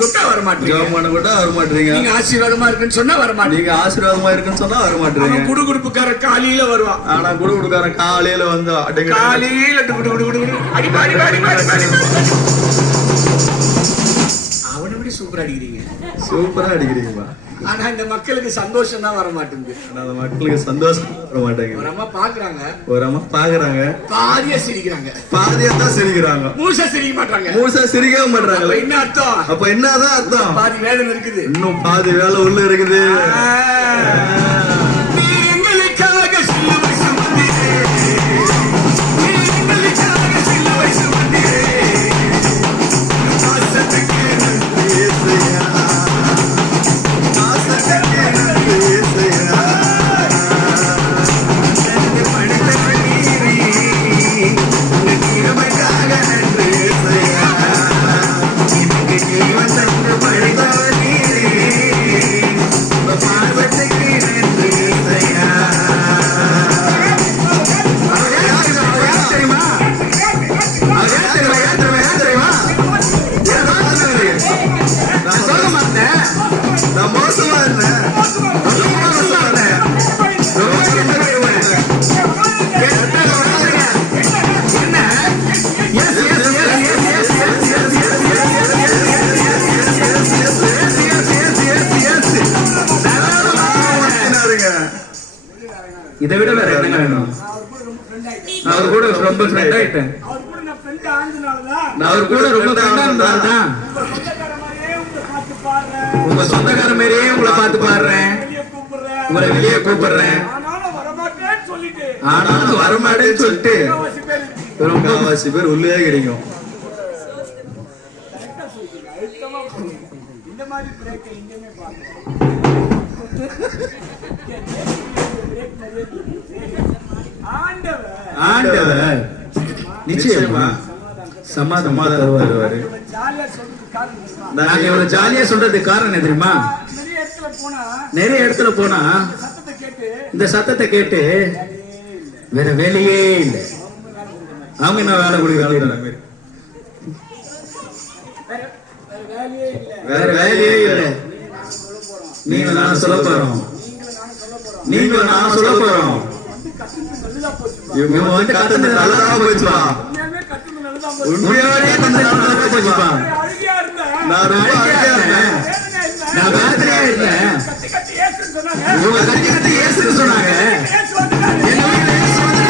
கூட்டா வர மாட்டீங்க. ஜெபம் பண்ண கூட்டா வர மாட்டீங்க. நீங்க ஆசீர்வாதமா இருக்குன்னு சொன்னா வர மாட்டீங்க. நீங்க ஆசீர்வாதமா இருக்குன்னு சொன்னா வர மாட்டீங்க. குடுகுடுப்புக்கார காலையில வருவான். ஆனா குடுகுடுக்காரன் காலையில வந்து காலையில அவனை விட சூப்பரா அடிக்கிறீங்க. சூப்பரா அடிக்கிறீங்கப்பா. ஆனா இந்த மக்களுக்கு சந்தோஷம் தான் வர மாட்டேங்குது. அந்த மக்களுக்கு சந்தோஷம் வர மாட்டேங்குது. ஒரு அம்மா பாக்குறாங்க, ஒரு அம்மா பாக்குறாங்க, பாதியா சிரிக்கிறாங்க, பாதியா தான் சிரிக்கிறாங்க, முழுசா சிரிக்க மாட்டாங்க. முழுசா சிரிக்கவே மாட்டாங்க. என்ன அர்த்தம்? அப்ப என்னதான் அர்த்தம்? பாதி வேலை இருக்குது, இன்னும் பாதி வேலை உள்ள இருக்குது. இதை விட வேற என்ன வேணும்? அவர் கூட ரொம்ப ஃப்ரெண்ட் ஆயிட்டேன். அவர் கூட ரொம்ப ஃப்ரெண்டா இருந்தால்தான் உங்க சொந்தக்கார மாதிரியே உங்களை பார்த்து பாடுறேன், உங்களை வெளியே கூப்பிடுறேன். ஆனாலும் வரமாட்டேன்னு சொல்லிட்டு ரொம்ப வாசி பேர் உள்ளே கிடைக்கும். ஆண்டவர் நிச்சயமா சமாதானம் தருவாரு. நாங்க இவ்வளவு ஜாலியா சொல்றதுக்கு காரணம் என்ன தெரியுமா? நிறைய இடத்துல போனா இந்த சத்தத்தை கேட்டு வேற வேலையே இல்லை. அவங்க என்ன வேலை கொடுக்குறாங்க? வேற வேலையே இல்லை. நீங்க நான் சொல்ல போறோம், நீங்க நான் சொல்ல போறோம். இவங்க வந்து கத்துறது நல்லதா போச்சுப்பா, உண்மையாவே நல்லதா போச்சுப்பா. நான் ரொம்ப அழகா இருந்தேன், நான் வேதனையா இருந்தேன். இவங்க கத்தி கத்தி ஏசுன்னு சொன்னாங்க.